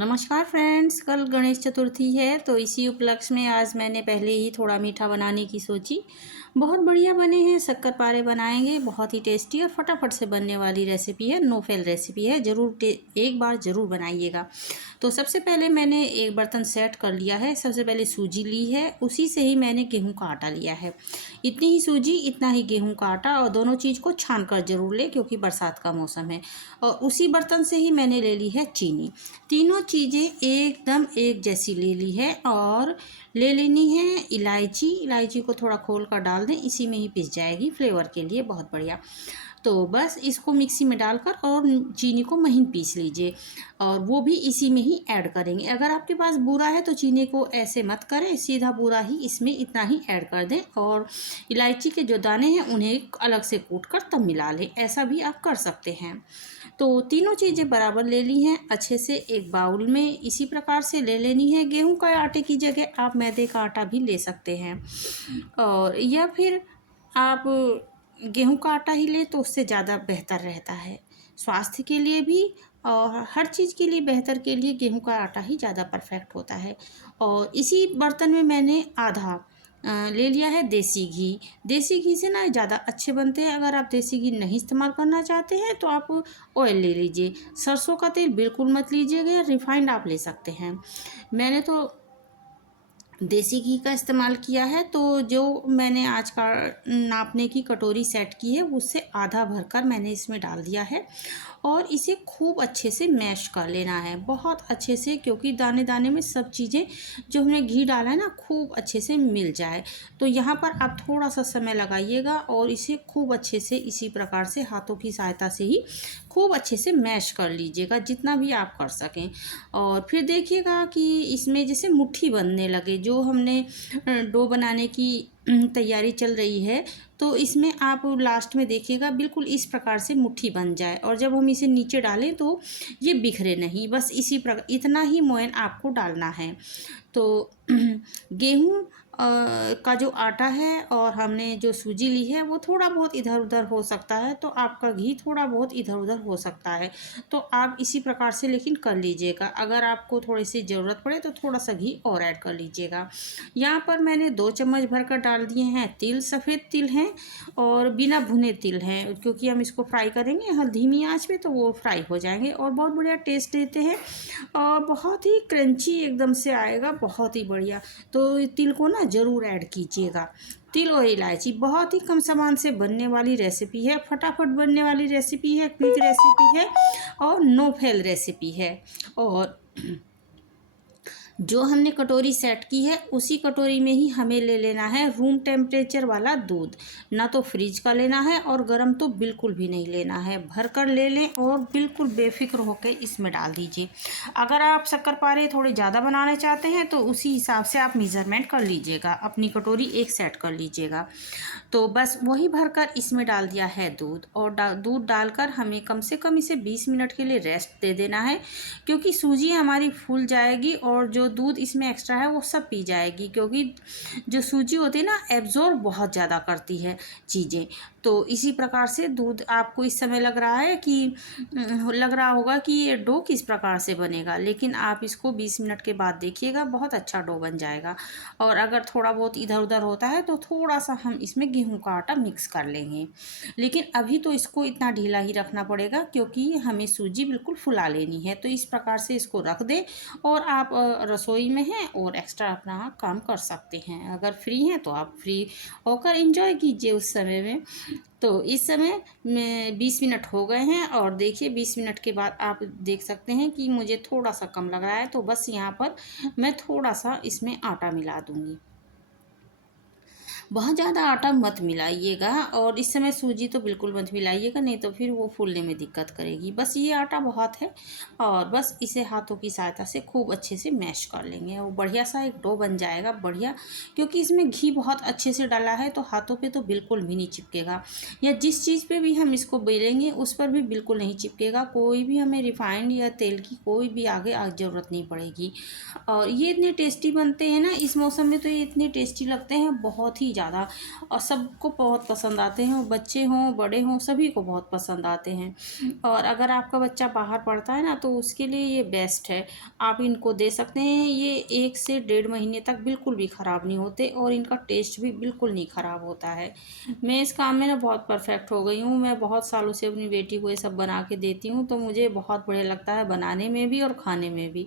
नमस्कार फ्रेंड्स, कल गणेश चतुर्थी है तो इसी उपलक्ष्य में आज मैंने पहले ही थोड़ा मीठा बनाने की सोची। बहुत बढ़िया बने हैं। शक्कर पारे बनाएंगे, बहुत ही टेस्टी और फटाफट से बनने वाली रेसिपी है। नो फेल रेसिपी है, एक बार ज़रूर बनाइएगा। तो सबसे पहले मैंने एक बर्तन सेट कर लिया है। सबसे पहले सूजी ली है, उसी से ही मैंने गेहूं का आटा लिया है। इतनी ही सूजी इतना ही गेहूं का आटा, और दोनों चीज़ को छान कर जरूर ले क्योंकि बरसात का मौसम है। और उसी बर्तन से ही मैंने ले ली है चीनी। तीनों चीज़ें एकदम एक जैसी ले ली है। और ले लेनी है इलायची। इलायची को थोड़ा खोल कर डाल दें, इसी में ही पिस जाएगी फ्लेवर के लिए, बहुत बढ़िया। तो बस इसको मिक्सी में डालकर और चीनी को महीन पीस लीजिए, और वो भी इसी में ही ऐड करेंगे। अगर आपके पास बूरा है तो चीनी को ऐसे मत करें, सीधा बूरा ही इसमें इतना ही ऐड कर दें। और इलायची के जो दाने हैं उन्हें अलग से कूट कर तब मिला लें, ऐसा भी आप कर सकते हैं। तो तीनों चीज़ें बराबर ले ली हैं अच्छे से एक बाउल में। इसी प्रकार से ले लेनी है। गेहूं का आटे की जगह आप मैदे का आटा भी ले सकते हैं, और या फिर आप गेहूं का आटा ही लें तो उससे ज़्यादा बेहतर रहता है, स्वास्थ्य के लिए भी और हर चीज़ के लिए बेहतर के लिए गेहूं का आटा ही ज़्यादा परफेक्ट होता है। और इसी बर्तन में मैंने आधा ले लिया है देसी घी। देसी घी से ना ज़्यादा अच्छे बनते हैं। अगर आप देसी घी नहीं इस्तेमाल करना चाहते हैं तो आप ऑयल ले लीजिए। सरसों का तेल बिल्कुल मत लीजिएगा, रिफाइंड आप ले सकते हैं। मैंने तो देसी घी का इस्तेमाल किया है। तो जो मैंने आज का नापने की कटोरी सेट की है उससे आधा भरकर मैंने इसमें डाल दिया है, और इसे खूब अच्छे से मैश कर लेना है, बहुत अच्छे से, क्योंकि दाने दाने में सब चीज़ें जो हमने घी डाला है ना खूब अच्छे से मिल जाए। तो यहाँ पर आप थोड़ा सा समय लगाइएगा और इसे खूब अच्छे से इसी प्रकार से हाथों की सहायता से ही खूब अच्छे से मैश कर लीजिएगा, जितना भी आप कर सकें। और फिर देखिएगा कि इसमें जैसे मुट्ठी बनने लगे, जो हमने डो बनाने की तैयारी चल रही है, तो इसमें आप लास्ट में देखिएगा बिल्कुल इस प्रकार से मुट्ठी बन जाए। और जब हम इसे नीचे डालें तो ये बिखरे नहीं, बस इसी प्रकार इतना ही मोयन आपको डालना है। तो गेहूँ का जो आटा है और हमने जो सूजी ली है वो थोड़ा बहुत इधर उधर हो सकता है, तो आपका घी थोड़ा बहुत इधर उधर हो सकता है। तो आप इसी प्रकार से लेकिन कर लीजिएगा। अगर आपको थोड़ी सी ज़रूरत पड़े तो थोड़ा सा घी और ऐड कर लीजिएगा। यहाँ पर मैंने 2 चम्मच भरकर डाल दिए हैं तिल। सफ़ेद तिल हैं और बिना भुने तिल हैं, क्योंकि हम इसको फ्राई करेंगे धीमी आंच पे, तो वो फ्राई हो जाएंगे और बहुत बढ़िया टेस्ट देते हैं और बहुत ही क्रंची एकदम से आएगा, बहुत ही बढ़िया। तो तिल को ना ज़रूर ऐड कीजिएगा। तिल और इलायची बहुत ही कम सामान से बनने वाली रेसिपी है, फटाफट बनने वाली रेसिपी है, क्विक रेसिपी है और नो फेल रेसिपी है। और जो हमने कटोरी सेट की है उसी कटोरी में ही हमें ले लेना है रूम टेम्परेचर वाला दूध। ना तो फ्रिज का लेना है और गर्म तो बिल्कुल भी नहीं लेना है, भर कर ले लें और बिल्कुल बेफिक्र होकर इसमें डाल दीजिए। अगर आप शक्करपारे थोड़े ज़्यादा बनाने चाहते हैं तो उसी हिसाब से आप मेज़रमेंट कर लीजिएगा, अपनी कटोरी एक सेट कर लीजिएगा। तो बस वही भरकर इसमें डाल दिया है दूध, और दूध डालकर हमें कम से कम इसे 20 मिनट के लिए रेस्ट दे देना है, क्योंकि सूजी हमारी फूल जाएगी और जो दूध इसमें एक्स्ट्रा है वो सब पी जाएगी। क्योंकि जो सूजी होती है ना एब्जॉर्ब बहुत ज़्यादा करती है चीज़ें। तो इसी प्रकार से दूध आपको इस समय लग रहा है कि लग रहा होगा कि ये डो किस प्रकार से बनेगा, लेकिन आप इसको 20 मिनट के बाद देखिएगा, बहुत अच्छा डो बन जाएगा। और अगर थोड़ा बहुत इधर उधर होता है तो थोड़ा सा हम इसमें गेहूं का आटा मिक्स कर लेंगे, लेकिन अभी तो इसको इतना ढीला ही रखना पड़ेगा क्योंकि हमें सूजी बिल्कुल फुला लेनी है। तो इस प्रकार से इसको रख दें और आप रसोई में हैं और एक्स्ट्रा अपना काम कर सकते हैं। अगर फ्री हैं तो आप फ्री होकर एंजॉय कीजिए उस समय में। तो इस समय में 20 मिनट हो गए हैं और देखिए 20 मिनट के बाद आप देख सकते हैं कि मुझे थोड़ा सा कम लग रहा है, तो बस यहाँ पर मैं थोड़ा सा इसमें आटा मिला दूँगी। बहुत ज़्यादा आटा मत मिलाइएगा और इस समय सूजी तो बिल्कुल मत मिलाइएगा, नहीं तो फिर वो फूलने में दिक्कत करेगी। बस ये आटा बहुत है और बस इसे हाथों की सहायता से खूब अच्छे से मैश कर लेंगे और बढ़िया सा एक डो बन जाएगा बढ़िया। क्योंकि इसमें घी बहुत अच्छे से डाला है तो हाथों पे तो बिल्कुल भी नहीं चिपकेगा, या जिस चीज़ पे भी हम इसको बेलेंगे उस पर भी बिल्कुल नहीं चिपकेगा। कोई भी हमें रिफाइंड या तेल की कोई भी आगे ज़रूरत नहीं पड़ेगी। और ये इतने टेस्टी बनते हैं ना इस मौसम में, तो ये इतने टेस्टी लगते हैं, बहुत ही ज़्यादा और सबको बहुत पसंद आते हैं, और बच्चे हों बड़े हों सभी को बहुत पसंद आते हैं। और अगर आपका बच्चा बाहर पढ़ता है ना तो उसके लिए ये बेस्ट है, आप इनको दे सकते हैं। ये 1 से डेढ़ महीने तक बिल्कुल भी ख़राब नहीं होते और इनका टेस्ट भी बिल्कुल नहीं ख़राब होता है। मैं इस काम में ना बहुत परफेक्ट हो गई हूँ, मैं बहुत सालों से अपनी बेटी को ये सब बना के देती हूँ, तो मुझे बहुत बढ़िया लगता है बनाने में भी और खाने में भी।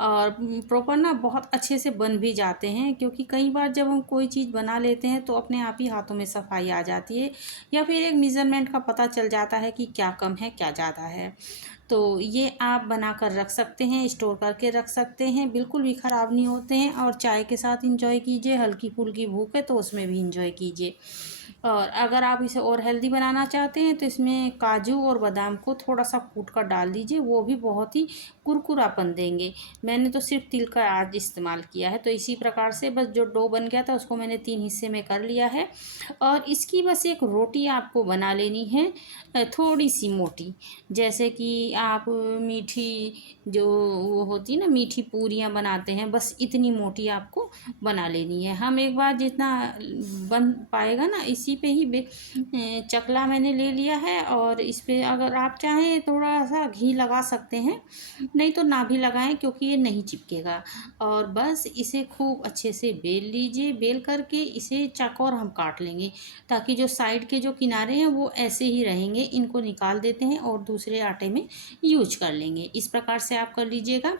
और प्रॉपर ना बहुत अच्छे से बन भी जाते हैं, क्योंकि कई बार जब हम कोई चीज़ बना लेते हैं तो अपने आप ही हाथों में सफाई आ जाती है, या फिर एक मेज़रमेंट का पता चल जाता है कि क्या कम है क्या ज़्यादा है। तो ये आप बना कर रख सकते हैं, स्टोर करके रख सकते हैं, बिल्कुल भी ख़राब नहीं होते हैं। और चाय के साथ इंजॉय कीजिए, हल्की फुल्की भूख है तो उसमें भी इंजॉय कीजिए। और अगर आप इसे और हेल्दी बनाना चाहते हैं तो इसमें काजू और बादाम को थोड़ा सा कूट कर डाल दीजिए, वो भी बहुत ही कुरकुरापन देंगे। मैंने तो सिर्फ तिल का आज इस्तेमाल किया है। तो इसी प्रकार से बस जो डो बन गया था उसको मैंने 3 हिस्से में कर लिया है, और इसकी बस एक रोटी आपको बना लेनी है, थोड़ी सी मोटी। जैसे कि आप मीठी जो वो होती है ना, मीठी पूरियाँ बनाते हैं, बस इतनी मोटी आपको बना लेनी है। हम एक बार जितना बन पाएगा ना इसी पे ही चकला मैंने ले लिया है, और इस पे अगर आप चाहें थोड़ा सा घी लगा सकते हैं, नहीं तो ना भी लगाएं क्योंकि ये नहीं चिपकेगा। और बस इसे खूब अच्छे से बेल लीजिए, बेल करके इसे चौकोर हम काट लेंगे, ताकि जो साइड के जो किनारे हैं वो ऐसे ही रहेंगे। इनको निकाल देते हैं और दूसरे आटे में यूज कर लेंगे। इस प्रकार से आप कर लीजिएगा।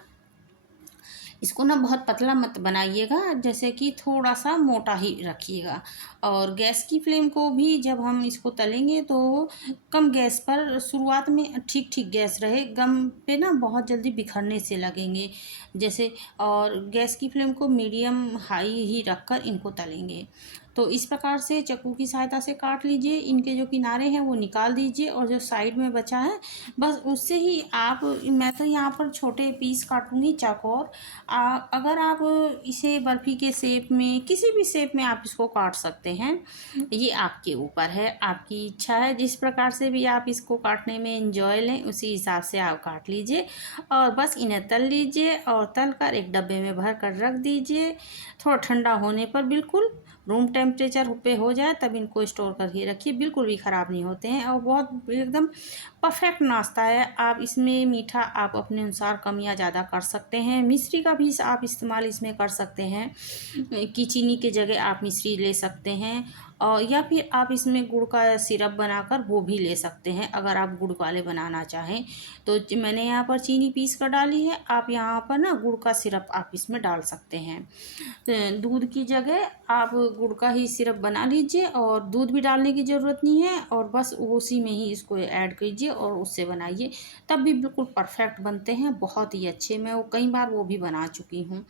इसको ना बहुत पतला मत बनाइएगा, जैसे कि थोड़ा सा मोटा ही रखिएगा। और गैस की फ्लेम को भी जब हम इसको तलेंगे तो कम गैस पर शुरुआत में ठीक ठीक गैस रहे, गम पे ना बहुत जल्दी बिखरने से लगेंगे जैसे। और गैस की फ्लेम को मीडियम हाई ही रखकर इनको तलेंगे। तो इस प्रकार से चाकू की सहायता से काट लीजिए, इनके जो किनारे हैं वो निकाल दीजिए, और जो साइड में बचा है बस उससे ही आप, मैं तो यहाँ पर छोटे पीस काटूंगी चौकोर। अगर आप इसे बर्फ़ी के शेप में किसी भी शेप में आप इसको काट सकते हैं, ये आपके ऊपर है, आपकी इच्छा है। जिस प्रकार से भी आप इसको काटने में एंजॉय लें उसी हिसाब से आप काट लीजिए, और बस इन्हें तल लीजिए और तल कर एक डब्बे में भर कर रख दीजिए। थोड़ा ठंडा होने पर बिल्कुल रूम टेम्परेचर पे हो जाए तब इनको स्टोर करके रखिए, बिल्कुल भी ख़राब नहीं होते हैं और बहुत एकदम परफेक्ट नाश्ता है। आप इसमें मीठा आप अपने अनुसार कम या ज़्यादा कर सकते हैं, मिश्री का भी आप इस्तेमाल इसमें कर सकते हैं, कि चीनी के जगह आप मिश्री ले सकते हैं, और या फिर आप इसमें गुड़ का सिरप बनाकर वो भी ले सकते हैं अगर आप गुड़ वाले बनाना चाहें। तो मैंने यहाँ पर चीनी पीस कर डाली है, आप यहाँ पर ना गुड़ का सिरप आप इसमें डाल सकते हैं। दूध की जगह आप गुड़ का ही सिरप बना लीजिए, और दूध भी डालने की ज़रूरत नहीं है, और बस उसी में ही इसको ऐड कीजिए और उससे बनाइए, तब भी बिल्कुल परफेक्ट बनते हैं, बहुत ही अच्छे। मैं वो कई बार वो भी बना चुकी हूँ,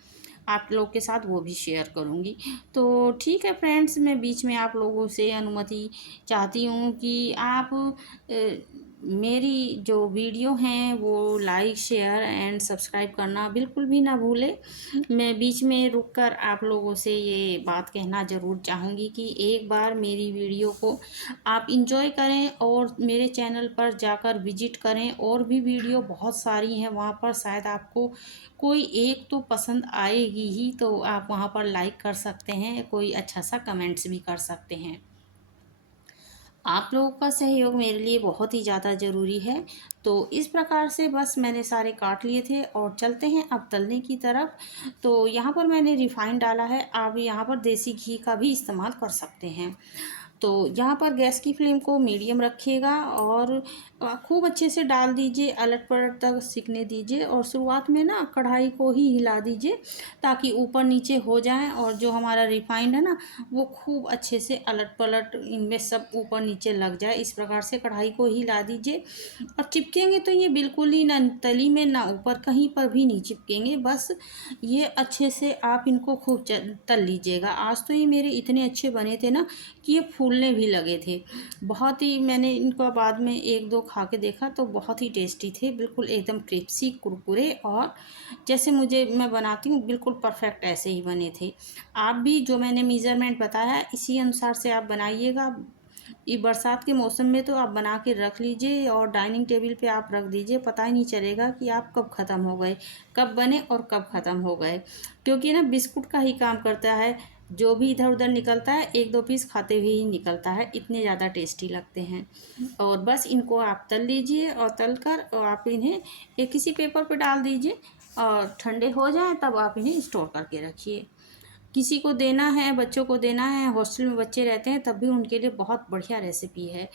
आप लोग के साथ वो भी शेयर करूँगी। तो ठीक है फ्रेंड्स, मैं बीच में आप लोगों से अनुमति चाहती हूँ कि आप मेरी जो वीडियो हैं वो लाइक शेयर एंड सब्सक्राइब करना बिल्कुल भी ना भूलें। मैं बीच में रुककर आप लोगों से ये बात कहना ज़रूर चाहूँगी कि एक बार मेरी वीडियो को आप इंजॉय करें और मेरे चैनल पर जाकर विजिट करें। और भी वीडियो बहुत सारी हैं वहाँ पर, शायद आपको कोई एक तो पसंद आएगी ही, तो आप वहाँ पर लाइक कर सकते हैं, कोई अच्छा सा कमेंट्स भी कर सकते हैं। आप लोगों का सहयोग मेरे लिए बहुत ही ज़्यादा ज़रूरी है। तो इस प्रकार से बस मैंने सारे काट लिए थे और चलते हैं अब तलने की तरफ। तो यहाँ पर मैंने रिफ़ाइंड डाला है, आप यहाँ पर देसी घी का भी इस्तेमाल कर सकते हैं। तो यहाँ पर गैस की फ्लेम को मीडियम रखिएगा और खूब अच्छे से डाल दीजिए, अलट पलट तक सिकने दीजिए, और शुरुआत में ना कढ़ाई को ही हिला दीजिए ताकि ऊपर नीचे हो जाए, और जो हमारा रिफाइंड है ना वो खूब अच्छे से अलट पलट इनमें सब ऊपर नीचे लग जाए। इस प्रकार से कढ़ाई को हिला दीजिए, और चिपकेंगे तो ये बिल्कुल ही ना तली में ना ऊपर कहीं पर भी नहीं चिपकेंगे। बस ये अच्छे से आप इनको खूब तल लीजिएगा। आज तो ये मेरे इतने अच्छे बने थे ना कि ये फूलने भी लगे थे बहुत ही। मैंने इनको बाद में एक दो खा के देखा तो बहुत ही टेस्टी थे, बिल्कुल एकदम क्रिस्पी कुरकुरे, और जैसे मैं बनाती हूँ बिल्कुल परफेक्ट ऐसे ही बने थे। आप भी जो मैंने मेज़रमेंट बताया इसी अनुसार से आप बनाइएगा। ये बरसात के मौसम में तो आप बना के रख लीजिए और डाइनिंग टेबल पे आप रख दीजिए, पता ही नहीं चलेगा कि आप कब ख़त्म हो गए, कब बने और कब ख़त्म हो गए। क्योंकि ना बिस्कुट का ही काम करता है, जो भी इधर उधर निकलता है एक दो पीस खाते हुए ही निकलता है, इतने ज़्यादा टेस्टी लगते हैं। और बस इनको आप तल लीजिए और तल कर और आप इन्हें एक किसी पेपर पे डाल दीजिए और ठंडे हो जाए तब आप इन्हें स्टोर करके रखिए। किसी को देना है, बच्चों को देना है, हॉस्टल में बच्चे रहते हैं तब भी उनके लिए बहुत बढ़िया रेसिपी है।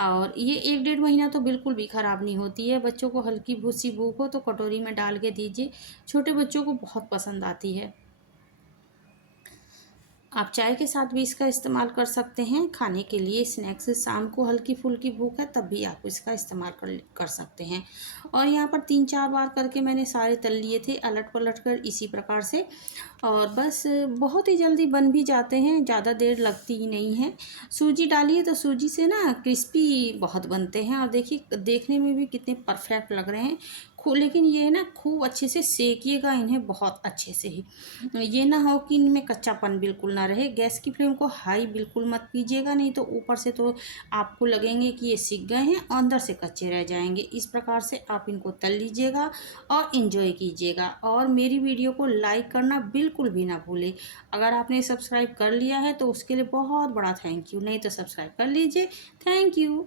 और ये 1 डेढ़ महीना तो बिल्कुल भी ख़राब नहीं होती है। बच्चों को हल्की सी भूख हो तो कटोरी में डाल के दीजिए, छोटे बच्चों को बहुत पसंद आती है। आप चाय के साथ भी इसका इस्तेमाल कर सकते हैं खाने के लिए, स्नैक्स। शाम को हल्की फुल्की भूख है तब भी आप इसका इस्तेमाल कर सकते हैं। और यहाँ पर 3-4 बार करके मैंने सारे तल लिए थे अलट पलट कर इसी प्रकार से। और बस बहुत ही जल्दी बन भी जाते हैं, ज़्यादा देर लगती ही नहीं है। सूजी डालिए तो सूजी से ना क्रिस्पी बहुत बनते हैं और देखिए देखने में भी कितने परफेक्ट लग रहे हैं। लेकिन ये ना खूब अच्छे से सेकिएगा इन्हें, बहुत अच्छे से ही। ये ना हो कि इनमें कच्चापन बिल्कुल ना रहे। गैस की फ्लेम को हाई बिल्कुल मत कीजिएगा, नहीं तो ऊपर से तो आपको लगेंगे कि ये सिक गए हैं और अंदर से कच्चे रह जाएंगे। इस प्रकार से आप इनको तल लीजिएगा और इन्जॉय कीजिएगा। और मेरी वीडियो को लाइक करना बिल्कुल भी ना भूलें। अगर आपने सब्सक्राइब कर लिया है तो उसके लिए बहुत बड़ा थैंक यू, नहीं तो सब्सक्राइब कर लीजिए। Thank you.